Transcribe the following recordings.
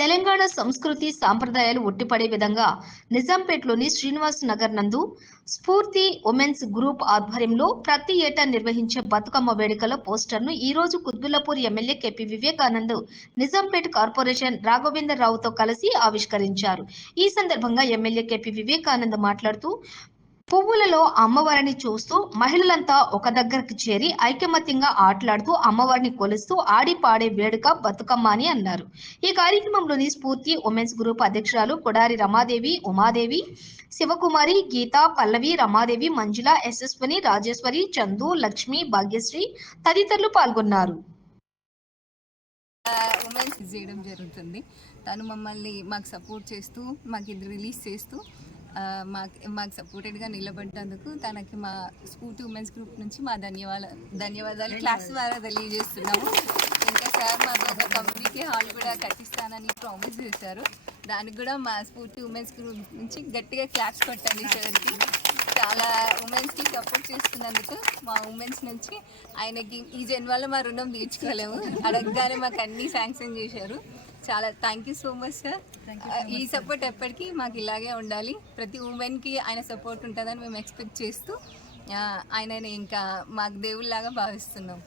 తెలంగాణ సంస్కృతి సాంప్రదాయాలు ఉట్టిపడే విధంగా నిజాంపేట్లోని శ్రీనివాస్ నగర్ నందు స్ఫూర్తి ఉమెన్స్ గ్రూప్ ఆధ్వర్యంలో ప్రతి ఏటా నిర్వహించే బతుకమ్మ వేడుకల పోస్టర్ను ఈ రోజు కుత్బుల్లాపూర్ ఎమ్మెల్యే కేపీ వివేకానంద్ నిజాంపేట్ కార్పొరేషన్ రాఘవేంద్రరావుతో కలిసి ఆవిష్కరించారు. ఈ సందర్భంగా ఎమ్మెల్యే కేపీ వివేకానంద్ మాట్లాడుతూ పువ్వులలో అమ్మవారిని చూస్తూ మహిళలంతా ఒక దగ్గరకు చేరి ఐకమత్యంగా ఆటలాడుతూ అమ్మవారిని కొలుస్తూ ఆడి పాడే వేడుక బతుకమ్మ అని అన్నారు. ఈ కార్యక్రమంలోని స్ఫూర్తి ఉమెన్స్ గ్రూప్ అధ్యక్షురాలు కొడారి రమాదేవి, ఉమాదేవి, శివకుమారి, గీత, పల్లవి, రమాదేవి, మంజుల, యశస్విని, రాజేశ్వరి, చందు, లక్ష్మి, భాగ్యశ్రీ తదితరులు పాల్గొన్నారు. ఉమెన్స్ చేయడం జరుగుతుంది. తను మమ్మల్ని మాకు సపోర్ట్ చేస్తూ మాకు ఇది రిలీజ్ చేస్తూ మాకు సపోర్టెడ్గా నిలబడ్డందుకు తనకి మా స్ఫూర్తి ఉమెన్స్ గ్రూప్ నుంచి మా ధన్యవాదాలు క్లాస్ ద్వారా తెలియజేస్తున్నాము. ఇంకా సార్ మాకు ఒక కమ్యూనిటీ హాల్ కూడా కట్టిస్తానని ప్రామిస్ చేశారు. దానికి కూడా మా స్ఫూర్తి ఉమెన్స్ గ్రూప్ నుంచి గట్టిగా క్లాప్స్ కొట్టండి సార్కి. చాలా ఉమెన్స్కి సపోర్ట్ చేస్తున్నందుకు మా ఉమెన్స్ నుంచి ఆయనకి ఈ జన్మలో మా రుణం తీర్చుకోలేము. అడగగానే మాకు అన్నీ శాంక్షన్ చేశారు. చాలా thank you so much sir. ఈ సపోర్ట్ ఎప్పటికీ మాకు ఇలాగే ఉండాలి. ప్రతి ఉమెన్కి ఆయన సపోర్ట్ ఉంటుందని మేము ఎక్స్పెక్ట్ చేస్తూ ఆయనని ఇంకా మాకు దేవుళ్ళలాగా భావిస్తున్నాం.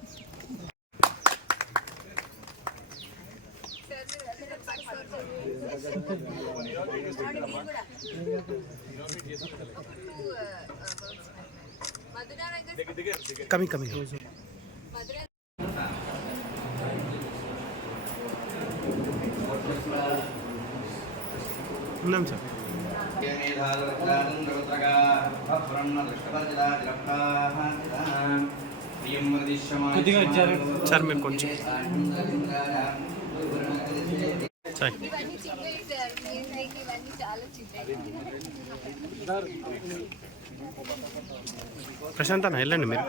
ఉన్నాం సార్. సార్ మీరు కొంచెం ప్రశాంత్ అన్న వెళ్ళండి మీరు.